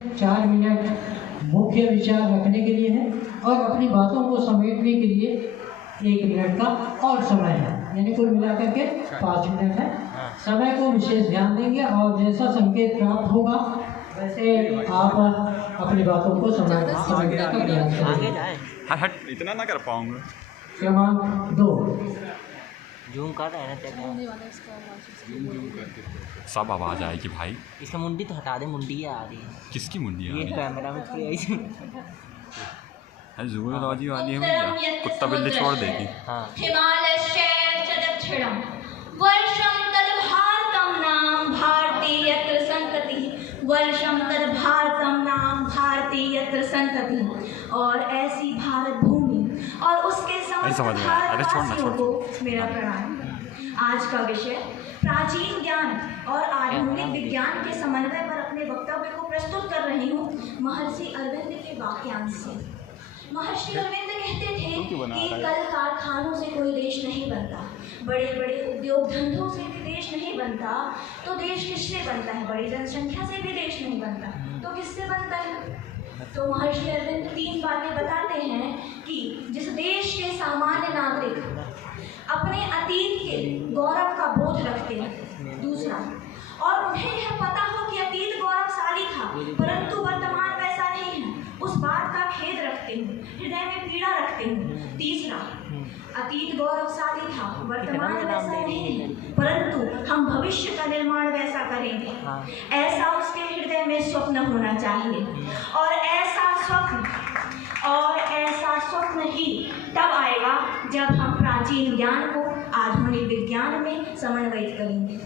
4 minute मुख्य विचार रखने के लिए है और अपनी बातों को समेटने के लिए 1 मिनट का और समय है, यानी कुल मिलाकर के 5 मिनट है। समय को विशेष ध्यान देंगे और जैसा संकेत प्राप्त होगा वैसे आप अपनी बातों को समझने का प्रयास करेंगे। हट इतना ना कर पाऊंगा। क्रमांक 2 जूम कर रहा है ना, सब आवाज आएगी भाई। इसका मुंडी तो हटा दे, मुंडी आ रही है। किसकी मुंडी आ ये रही है? कैमरा में जूलॉजी वाली है भैया, कुत्ता बिल्ली छोड़ देगी। हाँ वर्षम तद भारतम नाम भारती यत्र संतति। और ऐसी भारत भूमि और उसके समस्त भारतवासियों को मेरा प्रणाम। आज का विषय प्राचीन ज्ञान और आधुनिक विज्ञान के समन्वय पर अपने वक्तव्य को प्रस्तुत कर रही हूँ महर्षि अरविंद के वाक्यांश से। महर्षि अरविंद कहते थे कि कल कारखानों से कोई देश नहीं बनता, बड़े बड़े उद्योग धंधों से भी देश नहीं बनता, तो देश किससे बनता है? बड़ी जनसंख्या से भी देश नहीं बनता, तो किससे बनता है? तो महर्षि अरविंद 3 बातें बताते हैं कि जिस देश के सामान्य नागरिक अपने अतीत के गौरव का बोध रखते हैं, दूसरा, और उन्हें यह पता हो कि अतीत गौरवशाली था परंतु वर्तमान वैसा नहीं है, उस बात का खेद रखते हैं, हृदय में पीड़ा रखते हैं, तीसरा, अतीत गौरवशाली था वर्तमान वैसा नहीं है परंतु हम भविष्य का निर्माण वैसा करेंगे, ऐसा उसके हृदय में स्वप्न होना चाहिए। और ऐसा स्वप्न ही तब आएगा जब हम प्राचीन ज्ञान को आधुनिक विज्ञान में समन्वयित करेंगे।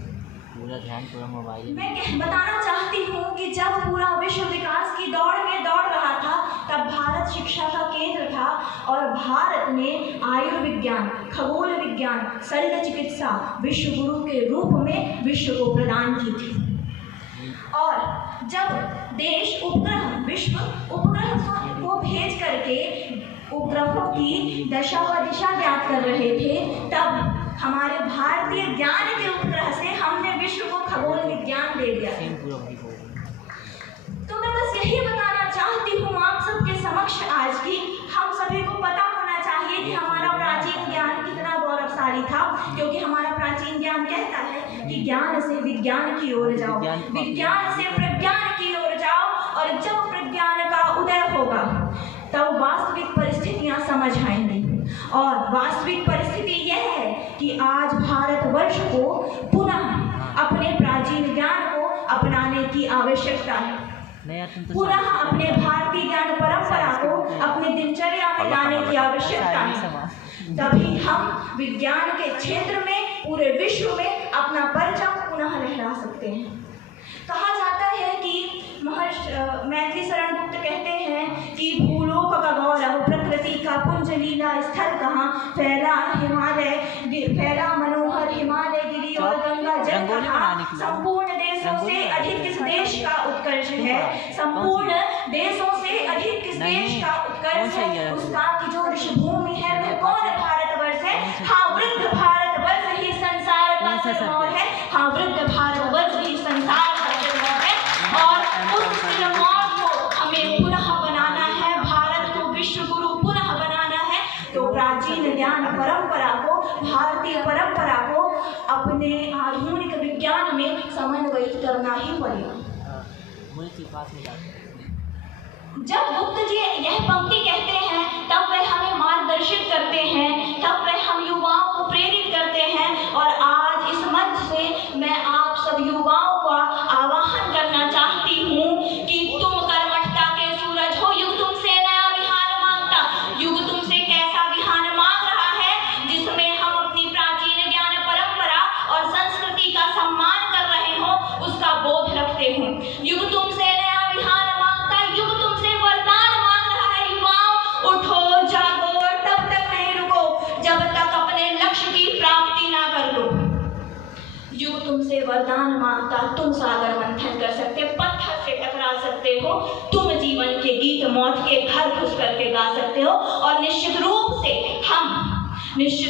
पूरा मोबाइल मैं बताना चाहती हूँ कि जब पूरा विश्व विकास की दौड़ में दौड़ रहा था तब भारत शिक्षा का केंद्र था और भारत ने आयुर्विज्ञान, खगोल विज्ञान, शल्य चिकित्सा विश्व गुरु के रूप में विश्व को प्रदान की थी। और जब देश विश्व उपग्रह को भेज करके उपग्रहों की दशा व दिशा ज्ञात कर रहे थे, तब हमारे भारतीय ज्ञान के उपग्रह से हमने विश्व को खगोल विज्ञान दे दिया। तो मैं बस यही बताना चाहती हूँ आप सबके समक्ष आज की, हम सभी को पता होना चाहिए कि हमारा प्राचीन ज्ञान कितना गौरवशाली था, क्योंकि हमारा प्राचीन ज्ञान कहता है कि ज्ञान से विज्ञान की ओर जाओ, विज्ञान से प्रज्ञान की ओर जाओ, और जब प्रज्ञान का उदय होगा तब वास्तविक परिस्थितियां समझ आएंगी। और वास्तविक परिस्थिति यह है कि आज भारतवर्ष को पुनः अपने प्राचीन ज्ञान को अपनाने की आवश्यकता है, पुनः अपने भारतीय ज्ञान परंपरा को अपने दिनचर्या में लाने की आवश्यकता है। तभी हम विज्ञान के क्षेत्र में पूरे विश्व में अपना परचम पुनः लहरा सकते हैं। कहा जाता है कि मैथिली शरण गुप्त कहते हैं कि भूलोक का गौरव प्रकृति का पुंज लीला स्थल कहाँ, फैला हिमालय, फैला मनोहर हिमालय गिरी और गंगा जल कहाँ, संपूर्ण देशों से अधिक किस देश का उत्कर्ष है, संपूर्ण देशों से अधिक किस देश का उत्कर्ष है, उसका की जो ऋषभूमि है वह कौन? भारतवर्ष है। हाँ, वृद्ध भारतवर्ष ही संसार का सिरमौर है। हाँ, वृद्ध भारतवर्ष ही संसार का सिरमौर है। और उस सिरमौर को हमें पुनः बनाना है, भारत को विश्व गुरु पुनः बनाना है, तो प्राचीन ज्ञान परंपरा को, भारतीय परंपरा को अपने आधुनिक विज्ञान में समन्वयित करना ही पड़ेगा। जब बुद्ध जी यह पंक्ति कहते हैं तब वे हमें मार्गदर्शित करते हैं, तब वे हम युवाओं को प्रेरित करते हैं। और आज इस मंच से मैं आप सब युवाओं का आह्वान करना चाहती हूँ कि तुम कर्मठता के सूरज हो, युग तुमसे नया विहार मांगता, युग तुमसे कैसा विहार मांग रहा है जिसमें हम अपनी प्राचीन ज्ञान परंपरा और संस्कृति का सम्मान कर रहे हो, उसका बोध रखते हो। युग तुमसे नया विहार मांगता, युग तुमसे वरदान मांग रहा है। युवाओं उठो, जागो, तब तक नहीं रुको जब तक अपने लक्ष्य की प्राप्ति ना कर लो। युग तुमसे वरदान मांगता, तुम सागर मंथन कर सकते, पत्थर से टकरा सकते हो, तुम जीवन के गीत मौत के घर घुस करके गा सकते हो। और निश्चित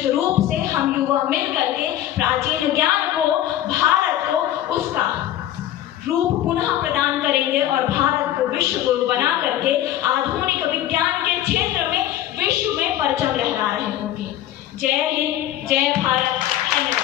रूप से हम युवा मिल करके प्राचीन ज्ञान को, भारत को उसका रूप पुनः प्रदान करेंगे और भारत को विश्व विश्व में परचम लहरा रहे होंगे। जय हिंद, जय भारत, धन्यवाद।